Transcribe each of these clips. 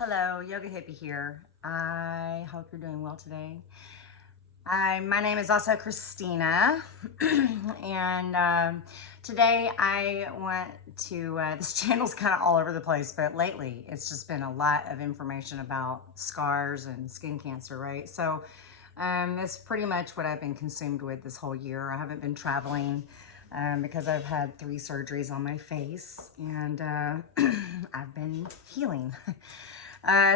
Hello, Yoga Hippie here. I hope you're doing well today. My name is also Christina, and today I want to. This channel's kind of all over the place, but lately it's just been a lot of information about scars and skin cancer, right? So that's pretty much what I've been consumed with this whole year. I haven't been traveling because I've had 3 surgeries on my face, and I've been healing.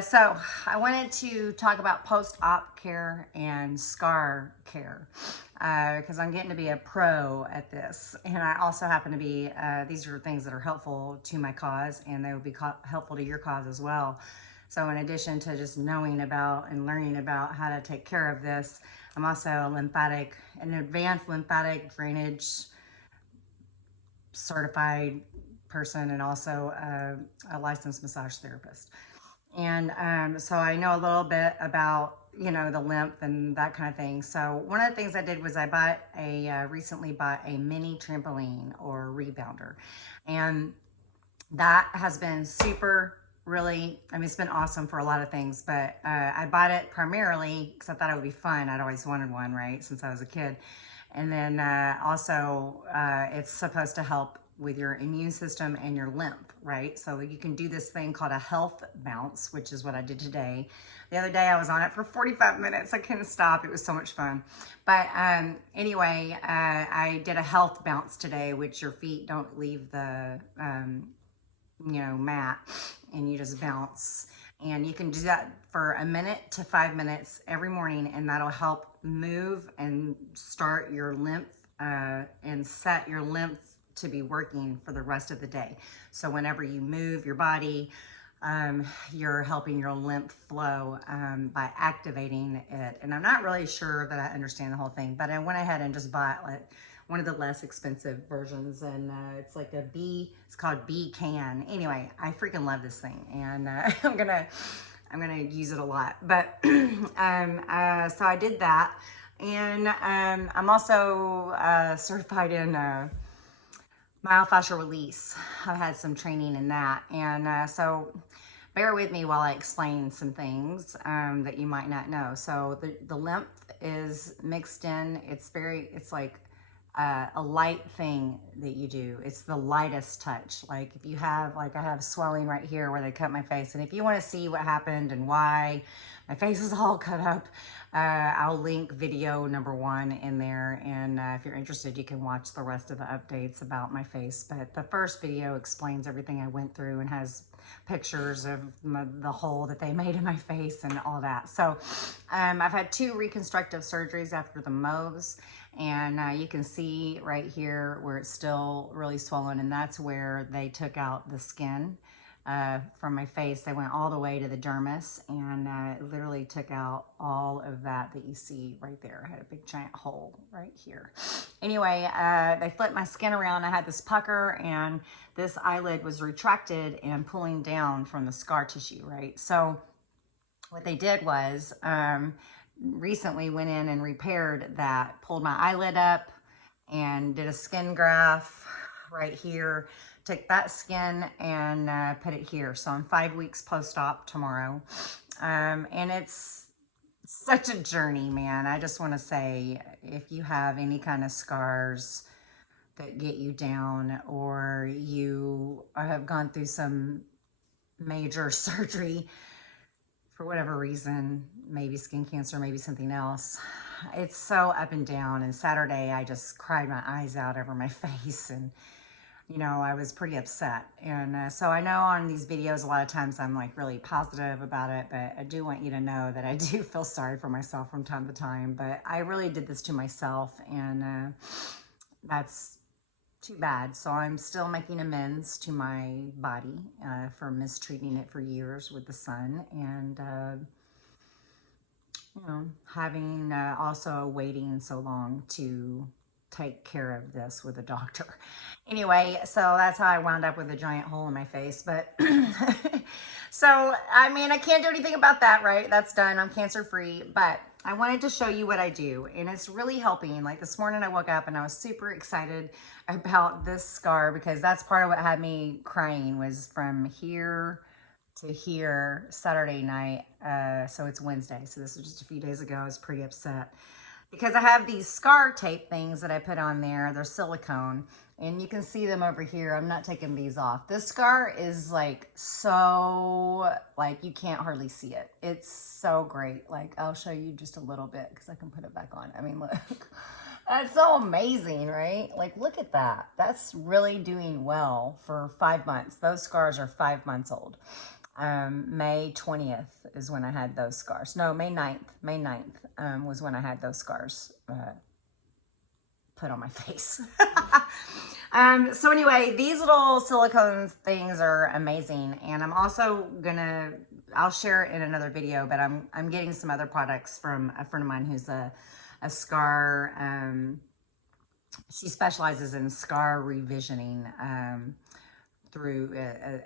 So I wanted to talk about post-op care and scar care because I'm getting to be a pro at this. And I also happen to be, these are things that are helpful to my cause, and they will be helpful to your cause as well. So in addition to just knowing about and learning about how to take care of this, I'm also an advanced lymphatic drainage certified person, and also a licensed massage therapist. And so I know a little bit about, the lymph and that kind of thing. So one of the things I did was I recently bought a mini trampoline or rebounder. And that has been it's been awesome for a lot of things, but I bought it primarily because I thought it would be fun. I'd always wanted one, right, since I was a kid. And then also it's supposed to help with your immune system and your lymph, right? So you can do this thing called a health bounce, which is what I did today. The other day I was on it for 45 minutes. I couldn't stop. It was so much fun. But anyway, I did a health bounce today, which your feet don't leave the mat, and you just bounce. And you can do that for 1 minute to 5 minutes every morning, and that'll help move and start your lymph and set your lymph to be working for the rest of the day. So whenever you move your body, you're helping your lymph flow by activating it. And I'm not really sure that I understand the whole thing, but I went ahead and just bought one of the less expensive versions, and it's like it's called B-Can. Anyway, I freaking love this thing, and I'm gonna use it a lot. But so I did that, and I'm also certified in myofascial release. I've had some training in that, and so bear with me while I explain some things that you might not know. So the lymph is mixed in. It's like a light thing that you do. It's the lightest touch. Like if you have, I have swelling right here where they cut my face, and if you want to see what happened and why my face is all cut up, I'll link video number 1 in there, and if you're interested, you can watch the rest of the updates about my face. But the first video explains everything I went through and has pictures of the hole that they made in my face and all that. So I've had 2 reconstructive surgeries after the Mohs, and you can see right here where it's still really swollen, and that's where they took out the skin from my face. They went all the way to the dermis, and literally took out all of that you see right there. I had a big giant hole right here. Anyway, they flipped my skin around. I had this pucker, and this eyelid was retracted and pulling down from the scar tissue, right? So what they did was recently went in and repaired that, pulled my eyelid up and did a skin graft right here, took that skin and put it here. So I'm 5 weeks post-op tomorrow. And it's such a journey, man. I just want to say, if you have any kind of scars that get you down, or you have gone through some major surgery for whatever reason, maybe skin cancer, maybe something else, it's so up and down. And Saturday, I just cried my eyes out over my face, and I was pretty upset. And so I know on these videos, a lot of times I'm like really positive about it, but I do want you to know that I do feel sorry for myself from time to time. But I really did this to myself, and that's too bad. So I'm still making amends to my body for mistreating it for years with the sun, and having also waiting so long to take care of this with a doctor. Anyway, so that's how I wound up with a giant hole in my face. But so, I mean, I can't do anything about that, right? That's done. I'm cancer free. But I wanted to show you what I do, and it's really helping. Like this morning I woke up and I was super excited about this scar, because that's part of what had me crying, was from here to here Saturday night. So it's Wednesday. So this was just a few days ago. I was pretty upset because I have these scar tape things that I put on there. They're silicone, and you can see them over here. I'm not taking these off. This scar is like so, like you can't hardly see it. It's so great. Like I'll show you just a little bit because I can put it back on. I mean, look. That's so amazing, right? Like, look at that. That's really doing well for 5 months. Those scars are 5 months old. May 20th is when I had those scars. No, May 9th. May 9th was when I had those scars put on my face. So anyway, these little silicone things are amazing. And I'm also gonna, I'll share it in another video, but I'm getting some other products from a friend of mine who's a scar, she specializes in scar revisioning through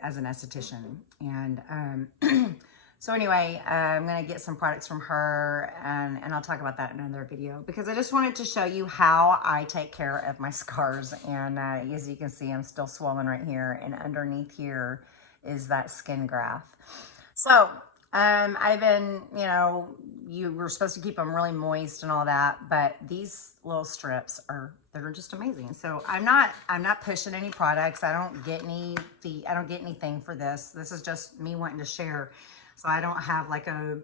as an esthetician. And so anyway, I'm going to get some products from her, and I'll talk about that in another video, because I just wanted to show you how I take care of my scars. And as you can see, I'm still swollen right here, and underneath here is that skin graft. So I've been, you know, you were supposed to keep them really moist and all that, but these little strips they're just amazing. So I'm not pushing any products. I don't get any fee. I don't get anything for this. This is just me wanting to share. So I don't have like a,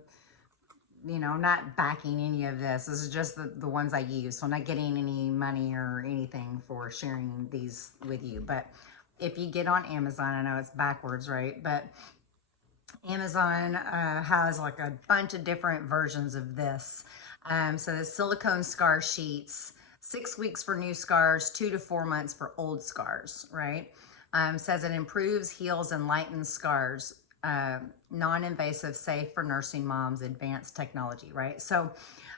you know, I'm not backing any of this. This is just the ones I use. So I'm not getting any money or anything for sharing these with you. But if you get on Amazon, I know it's backwards, right? But Amazon has like a bunch of different versions of this. So the silicone scar sheets, 6 weeks for new scars, 2 to 4 months for old scars, right? Says it improves, heals, and lightens scars. Non-invasive, safe for nursing moms, advanced technology, right? So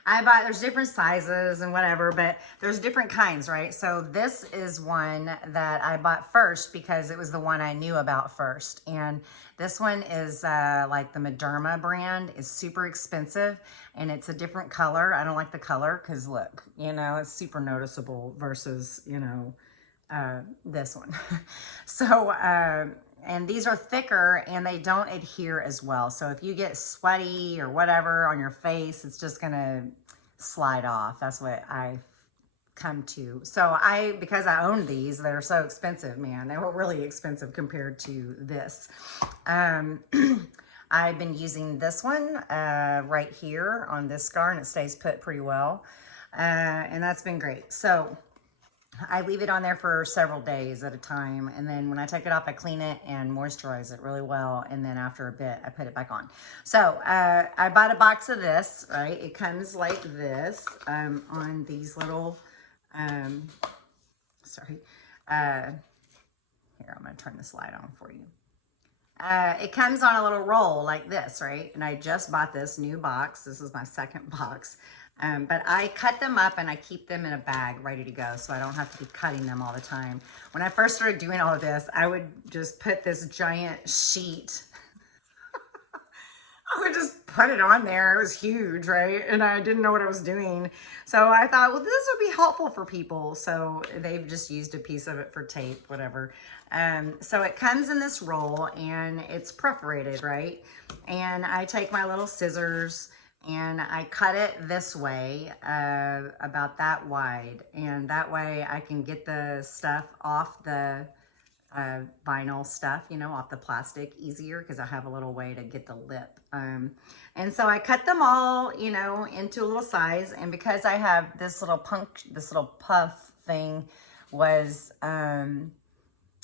there's different sizes and whatever, but there's different kinds, right? So this is one that I bought first because it was the one I knew about first. And this one is like the Mederma brand. Is super expensive, and it's a different color. I don't like the color because look, you know, it's super noticeable versus, you know, this one. So, and these are thicker and they don't adhere as well. So if you get sweaty or whatever on your face, it's just gonna slide off. That's what I've come to. So because I owned these, they're so expensive, man. They were really expensive compared to this. I've been using this one right here on this scar, and it stays put pretty well. And that's been great. So I leave it on there for several days at a time, and then when I take it off, I clean it and moisturize it really well, and then after a bit, I put it back on. So I bought a box of this, right? It comes like this on these little, sorry, here, I'm gonna turn this light on for you. It comes on a little roll like this, right? And I just bought this new box. This is my second box. But I cut them up and I keep them in a bag ready to go, so I don't have to be cutting them all the time. When I first started doing all of this, I would just put this giant sheet. I would just put it on there. It was huge, right? And I didn't know what I was doing. So I thought, well, this would be helpful for people. So they've just used a piece of it for tape, whatever. So it comes in this roll and it's perforated, right? And I take my little scissors and I cut it this way, about that wide. And that way I can get the stuff off the vinyl stuff, you know, off the plastic easier, because I have a little way to get the lip. And so I cut them all, you know, into a little size. And because I have this little puff thing was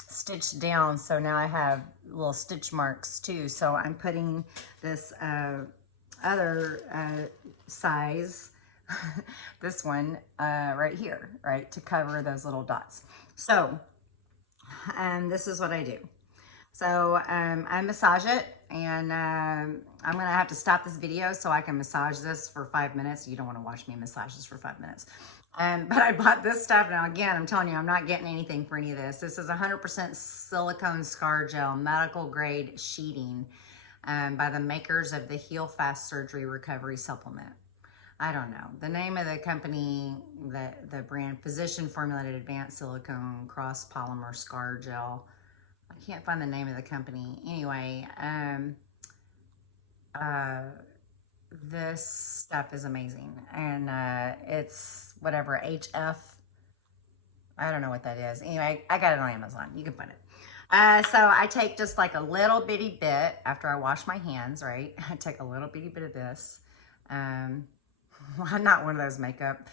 stitched down, so now I have little stitch marks too. So I'm putting this other size, this one right here, right, to cover those little dots. So this is what I do. So I massage it, and I'm gonna have to stop this video so I can massage this for 5 minutes. You don't want to watch me massage this for 5 minutes. But I bought this stuff. Now again, I'm telling you, I'm not getting anything for any of this. This is 100% silicone scar gel, medical grade sheeting, by the makers of the Heal Fast Surgery Recovery Supplement. I don't know. The name of the company, the brand, Physician Formulated Advanced Silicone Cross Polymer Scar Gel. I can't find the name of the company. Anyway, this stuff is amazing. And it's whatever, HF. I don't know what that is. Anyway, I got it on Amazon. You can find it. So I take just like a little bitty bit after I wash my hands, right? I take a little bitty bit of this. I'm not one of those makeup,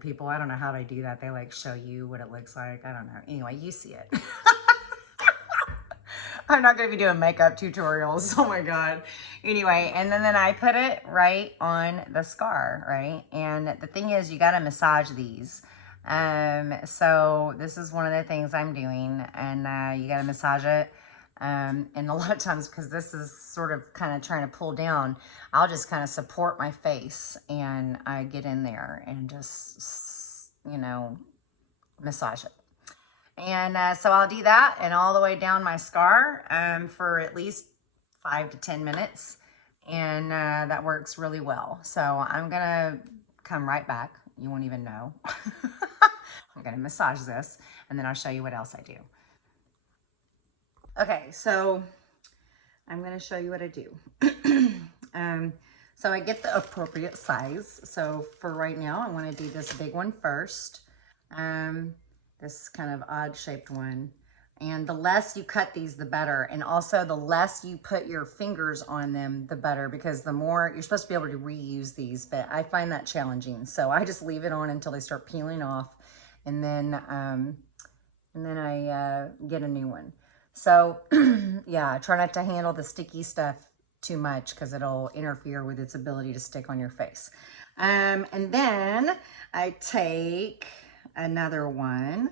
people. I don't know how they do that. They like show you what it looks like. I don't know. Anyway, you see it. I'm not going to be doing makeup tutorials. Oh my God. Anyway, and then I put it right on the scar, right? And the thing is, you got to massage these. So this is one of the things I'm doing, and you got to massage it. And a lot of times, because this is sort of kind of trying to pull down, I'll just kind of support my face and I get in there and just, massage it. And so I'll do that and all the way down my scar for at least 5 to 10 minutes. And that works really well. So I'm going to come right back. You won't even know. I'm going to massage this and then I'll show you what else I do. Okay, so I'm going to show you what I do. So I get the appropriate size. So for right now, I want to do this big one first. This kind of odd shaped one. And the less you cut these, the better. And also the less you put your fingers on them, the better, because the more you're supposed to be able to reuse these, but I find that challenging. So I just leave it on until they start peeling off. And then I get a new one. So yeah, try not to handle the sticky stuff too much because it'll interfere with its ability to stick on your face. And then I take another one,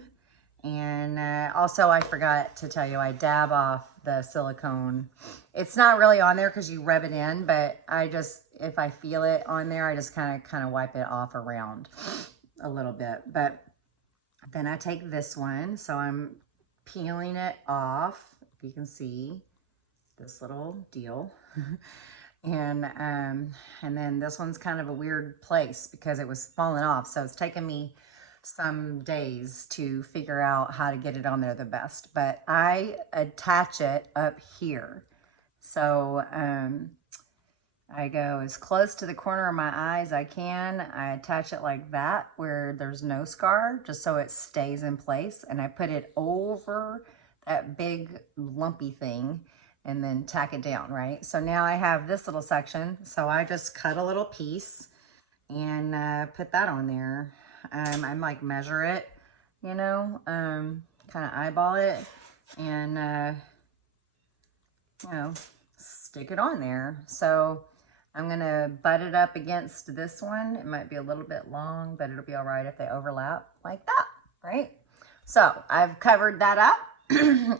and also I forgot to tell you, I dab off the silicone. It's not really on there because you rub it in, but I just, if I feel it on there, I just kind of wipe it off around a little bit. But then I take this one, so I'm peeling it off, if you can see this little deal. And then this one's kind of a weird place because it was falling off. So it's taken me some days to figure out how to get it on there the best. But I attach it up here. So I go as close to the corner of my eye as I can. I attach it like that where there's no scar, just so it stays in place. And I put it over that big lumpy thing and then tack it down, right? So now I have this little section. So I just cut a little piece and put that on there. I like measure it, kind of eyeball it and, stick it on there. So I'm going to butt it up against this one. It might be a little bit long, but it'll be all right if they overlap like that, right? So I've covered that up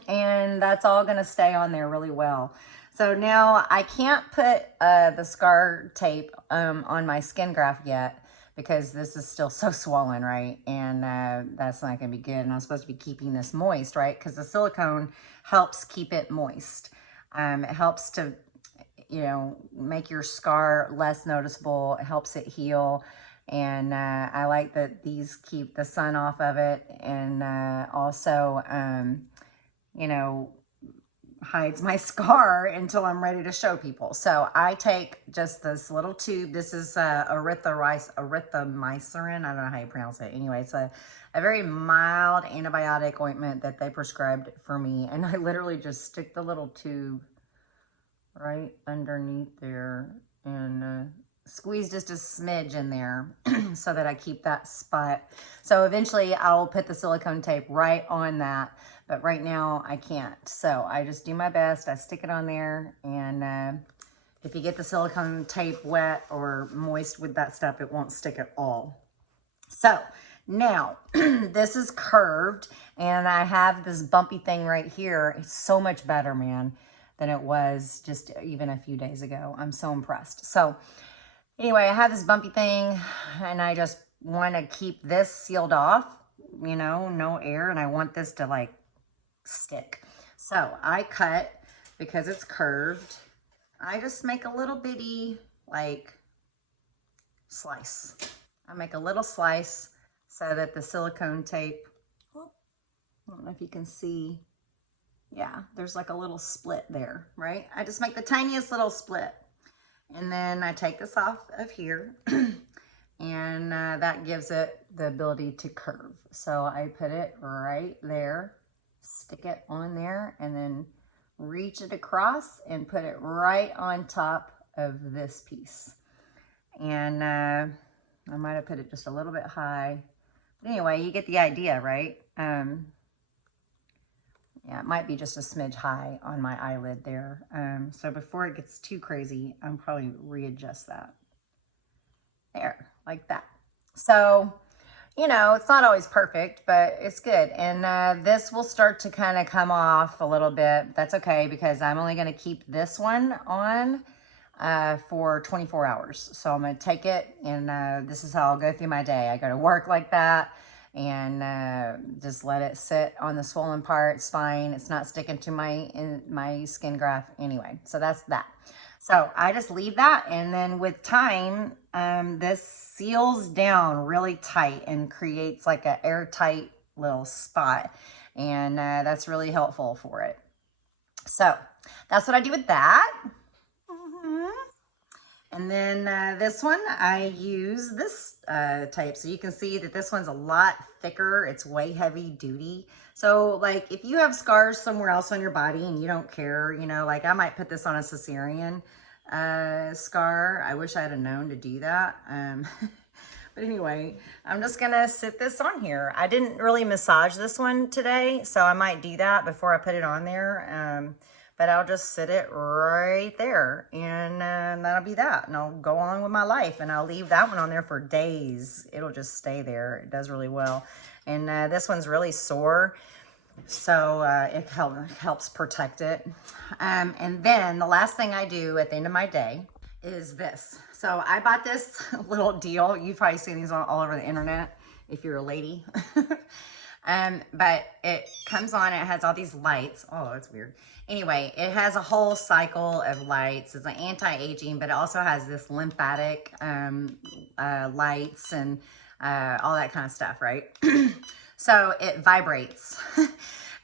and that's all going to stay on there really well. So now I can't put the scar tape on my skin graft yet because this is still so swollen, right? And that's not going to be good. And I'm supposed to be keeping this moist, right? Because the silicone helps keep it moist. It helps to, make your scar less noticeable. It helps it heal. And I like that these keep the sun off of it. And also, hides my scar until I'm ready to show people. So I take just this little tube. This is erythromycin. I don't know how you pronounce it. Anyway, it's a very mild antibiotic ointment that they prescribed for me. And I literally just stick the little tube right underneath there and squeeze just a smidge in there so that I keep that spot. So eventually I'll put the silicone tape right on that, but right now I can't. So I just do my best. I stick it on there, and if you get the silicone tape wet or moist with that stuff, it won't stick at all. So now this is curved and I have this bumpy thing right here. It's so much better, man, than it was just even a few days ago. I'm so impressed. So anyway, I have this bumpy thing and I just want to keep this sealed off, no air, and I want this to like stick. So I cut, because it's curved, I just make a little bitty like slice. I make a little slice so that the silicone tape, I don't know if you can see, Yeah, there's like a little split there, right? I just make the tiniest little split. And then I take this off of here and that gives it the ability to curve. So I put it right there, stick it on there, and then reach it across and put it right on top of this piece. And I might have put it just a little bit high. But anyway, you get the idea, right? Yeah, it might be just a smidge high on my eyelid there. So before it gets too crazy, I'll probably readjust that. There, like that. So, you know, it's not always perfect, but it's good. And this will start to kind of come off a little bit. That's okay, because I'm only going to keep this one on for 24 hours. So I'm going to take it, and this is how I'll go through my day. I go to work like that, and just let it sit on the swollen part. It's fine. It's not sticking to my skin graft anyway. So that's that. So I just leave that, and then with time, this seals down really tight and creates like an airtight little spot, and that's really helpful for it. So that's what I do with that. And then this one, I use this type. So you can see that this one's a lot thicker. It's way heavy duty. So like if you have scars somewhere else on your body and you don't care, you know, like I might put this on a cesarean scar. I wish I had known to do that. But anyway, I'm just gonna sit this on here. I didn't really massage this one today, so I might do that before I put it on there. But I'll just sit it right there, and that'll be that. And I'll go on with my life, and I'll leave that one on there for days. It'll just stay there. It does really well. And this one's really sore, so it helps protect it. And then the last thing I do at the end of my day is this. So I bought this little deal. You've probably seen these all over the internet if you're a lady. But it comes on, it has all these lights. Oh, that's weird. Anyway, it has a whole cycle of lights. It's an anti-aging, but it also has this lymphatic lights and all that kind of stuff, right? So it vibrates.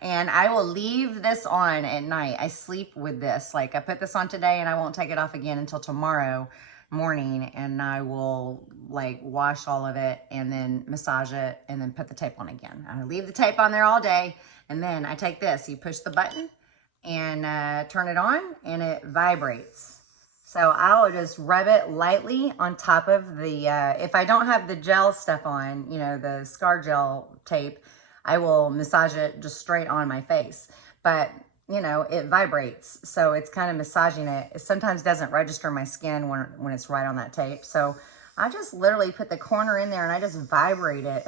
And I will leave this on at night. I sleep with this. Like I put this on today and I won't take it off again until tomorrow morning, and I will like wash all of it and then massage it and then put the tape on again. I leave the tape on there all day, and then I take this, you push the button and turn it on, and it vibrates. So I'll just rub it lightly on top of the, if I don't have the gel stuff on, you know, the scar gel tape, I will massage it just straight on my face. But you know, it vibrates, so it's kind of massaging it. It sometimes doesn't register my skin when it's right on that tape. So I just literally put the corner in there and I just vibrate it.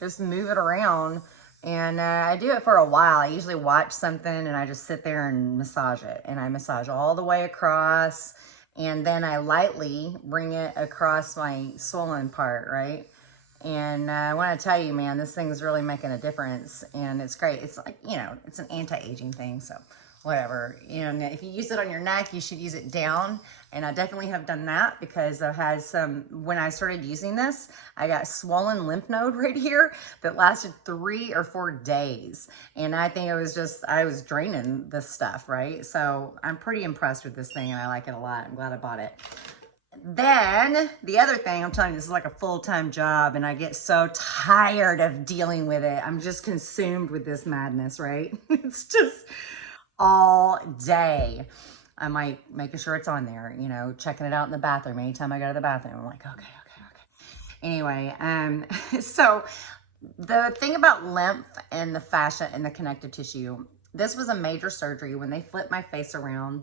Just move it around, and I do it for a while. I usually watch something and I just sit there and massage it, and I massage all the way across, and then I lightly bring it across my swollen part, right? And I want to tell you, man, this thing's really making a difference, and it's great. It's like, you know, it's an anti-aging thing, so whatever. You know, if you use it on your neck, you should use it down, and I definitely have done that because I've had some, when I started using this, I got swollen lymph node right here that lasted 3 or 4 days, and I think it was just, I was draining this stuff, right? So I'm pretty impressed with this thing, and I like it a lot. I'm glad I bought it. Then the other thing, I'm telling you, this is like a full-time job, and I get so tired of dealing with it. I'm just consumed with this madness, right? It's just all day. I'm like making sure it's on there, you know, checking it out in the bathroom. Anytime I go to the bathroom, I'm like, okay. Anyway, so the thing about lymph and the fascia and the connective tissue, this was a major surgery when they flipped my face around.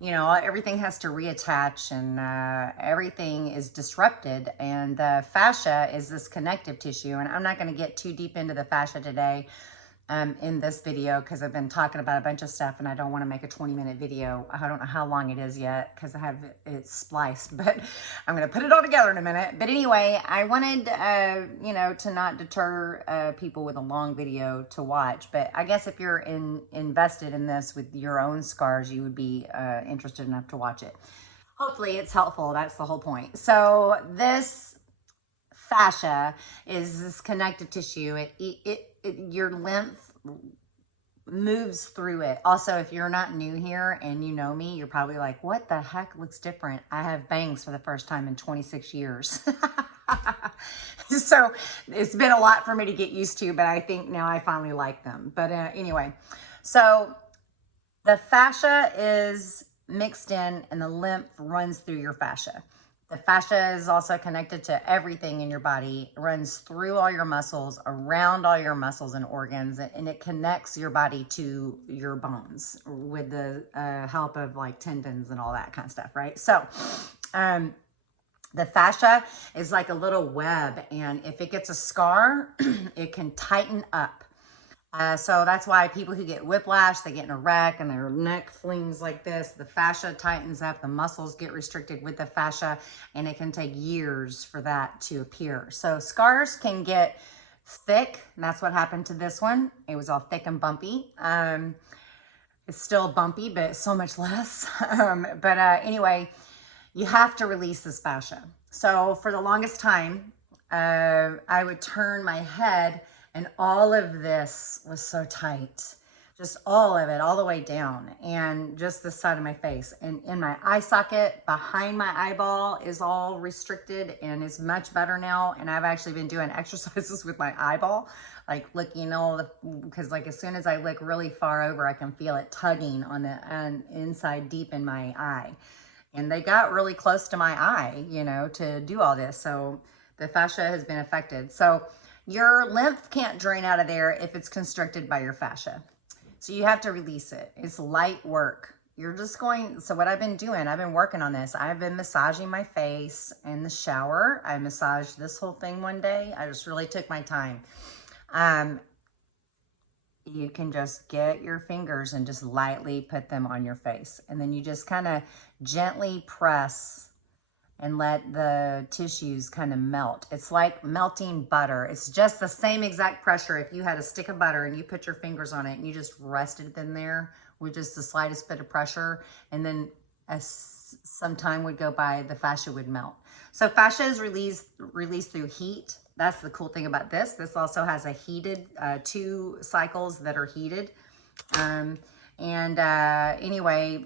You know, everything has to reattach, and everything is disrupted, and the fascia is this connective tissue, and I'm not going to get too deep into the fascia today in this video because I've been talking about a bunch of stuff, and I don't want to make a 20-minute video. I don't know how long it is yet because I have it spliced, but I'm going to put it all together in a minute. But anyway, I wanted, you know, to not deter people with a long video to watch, but I guess if you're invested in this with your own scars, you would be interested enough to watch it. Hopefully it's helpful. That's the whole point. So this fascia is this connective tissue. Your lymph moves through it. Also, if you're not new here and you know me, you're probably like, what the heck looks different? I have bangs for the first time in 26 years. So it's been a lot for me to get used to, but I think now I finally like them. But anyway, so the fascia is mixed in and the lymph runs through your fascia. The fascia is also connected to everything in your body. It runs through all your muscles, around all your muscles and organs, and it connects your body to your bones with the help of like tendons and all that kind of stuff, right? So, the fascia is like a little web, and if it gets a scar, it can tighten up. So that's why people who get whiplash, they get in a wreck and their neck flings like this, the fascia tightens up, the muscles get restricted with the fascia, and it can take years for that to appear. So scars can get thick, and that's what happened to this one. It was all thick and bumpy. It's still bumpy, but so much less. Anyway, you have to release this fascia. So for the longest time, I would turn my head and all of this was so tight, just all of it, all the way down, and just the side of my face. And in my eye socket, behind my eyeball is all restricted and is much better now. And I've actually been doing exercises with my eyeball, like looking because like as soon as I look really far over, I can feel it tugging on the inside deep in my eye. And they got really close to my eye, to do all this. So the fascia has been affected. So your lymph can't drain out of there if it's constricted by your fascia. So you have to release it. It's light work. So what I've been doing, I've been working on this. I've been massaging my face in the shower. I massaged this whole thing one day. I just really took my time. You can just get your fingers and just lightly put them on your face. And then you just kind of gently press and let the tissues kind of melt. It's like melting butter. It's just the same exact pressure. If you had a stick of butter and you put your fingers on it and you just rested it in there with just the slightest bit of pressure, and then as some time would go by, the fascia would melt. So fascia is released through heat. That's the cool thing about this. This also has a heated, 2 cycles that are heated. Anyway,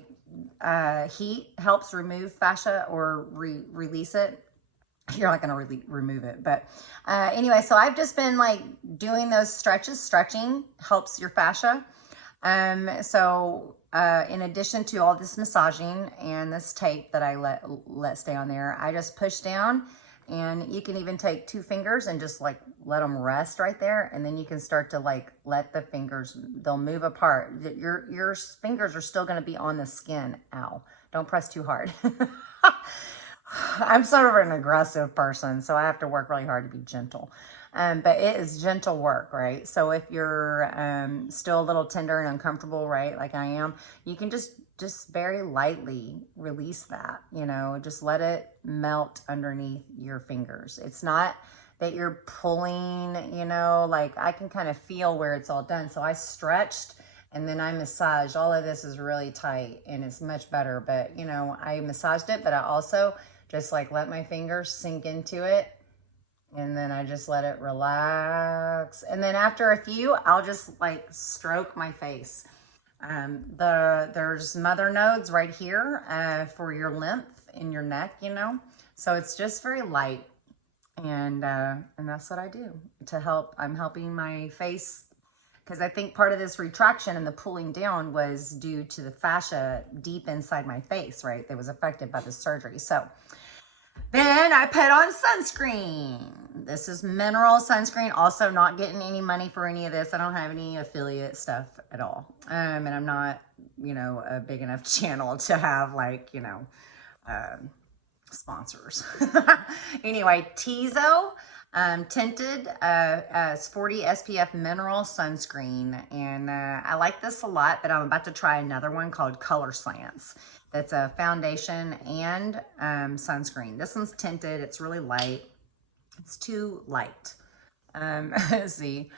heat helps remove fascia or release it. You're not going to really remove it, but anyway, so I've just been like doing those stretches. Stretching helps your fascia. In addition to all this massaging and this tape that I let stay on there, I just push down, and you can even take 2 fingers and just like let them rest right there. And then you can start to like let the fingers, they'll move apart. Your fingers are still going to be on the skin. Ow, don't press too hard. I'm sort of an aggressive person, so I have to work really hard to be gentle. But it is gentle work, right? So if you're still a little tender and uncomfortable, right, like I am, you can just very lightly release that, just let it melt underneath your fingers. It's not that you're pulling, like I can kind of feel where it's all done. So I stretched and then I massaged. All of this is really tight and it's much better, but I massaged it, but I also just like let my fingers sink into it. And then I just let it relax. And then after a few, I'll just like stroke my face. There's mother nodes right here for your lymph in your neck, So it's just very light. And that's what I do to help. I'm helping my face, because I think part of this retraction and the pulling down was due to the fascia deep inside my face, right? That was affected by the surgery. So then I put on sunscreen. This is mineral sunscreen. Also not getting any money for any of this. I don't have any affiliate stuff at all. And I'm not, a big enough channel to have like, sponsors. Anyway, Tizo tinted as 40 SPF mineral sunscreen. And I like this a lot, but I'm about to try another one called Color Slants. That's a foundation and sunscreen. This one's tinted. It's really light. It's too light. See,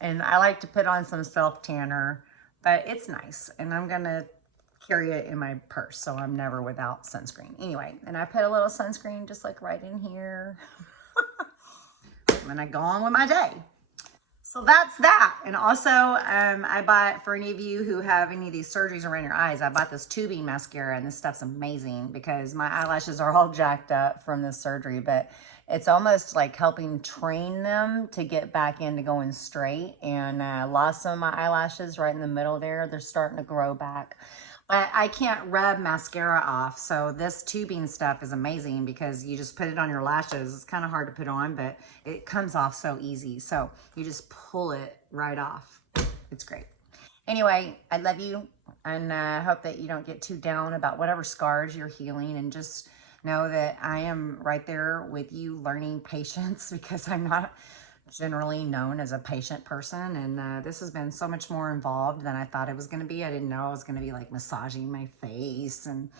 and I like to put on some self tanner, but it's nice. And I'm going to carry it in my purse, so I'm never without sunscreen. Anyway, and I put a little sunscreen just like right in here. And I go on with my day. So that's that. And also, I bought, for any of you who have any of these surgeries around your eyes, I bought this tubing mascara, and this stuff's amazing because my eyelashes are all jacked up from this surgery, but it's almost like helping train them to get back into going straight. And I lost some of my eyelashes right in the middle there. They're starting to grow back. But I can't rub mascara off. So this tubing stuff is amazing because you just put it on your lashes. It's kind of hard to put on, but it comes off so easy. So you just pull it right off. It's great. Anyway, I love you, and I hope that you don't get too down about whatever scars you're healing, and just know that I am right there with you learning patience because I'm not generally known as a patient person, and this has been so much more involved than I thought it was going to be. I didn't know I was going to be like massaging my face and,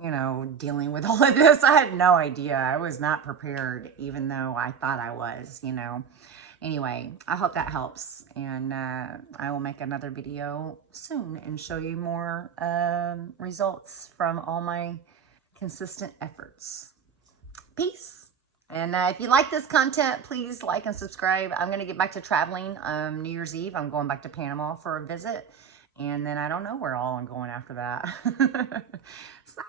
you know, dealing with all of this. I had no idea. I was not prepared, even though I thought I was, you know. Anyway, I hope that helps, and I will make another video soon and show you more results from all my consistent efforts. Peace. And if you like this content, please like and subscribe. I'm going to get back to traveling New Year's Eve. I'm going back to Panama for a visit. And then I don't know where all I'm going after that. So